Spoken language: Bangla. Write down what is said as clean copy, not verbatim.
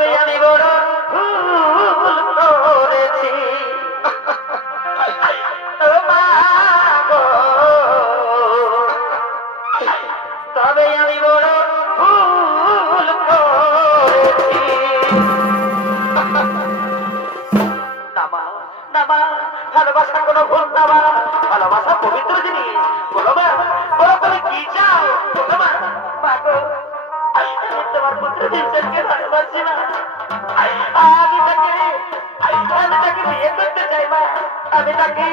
তবে আমি বড় ভুল করেছি ও মা গো, তবে আমি বড় ভুল করেছি। না মা, না মা, ভালোবাসা কোনো ভুল না মা, ভালোবাসা পবিত্র জিনিস। বলো মা, বলো তুমি কি চাও? বলো মা। মা গো, আমি তোমার পুত্র দিলশনকে ভালোবাসি মা। আমি তাকে বিয়ে করতে চাই মা। আমি তাকে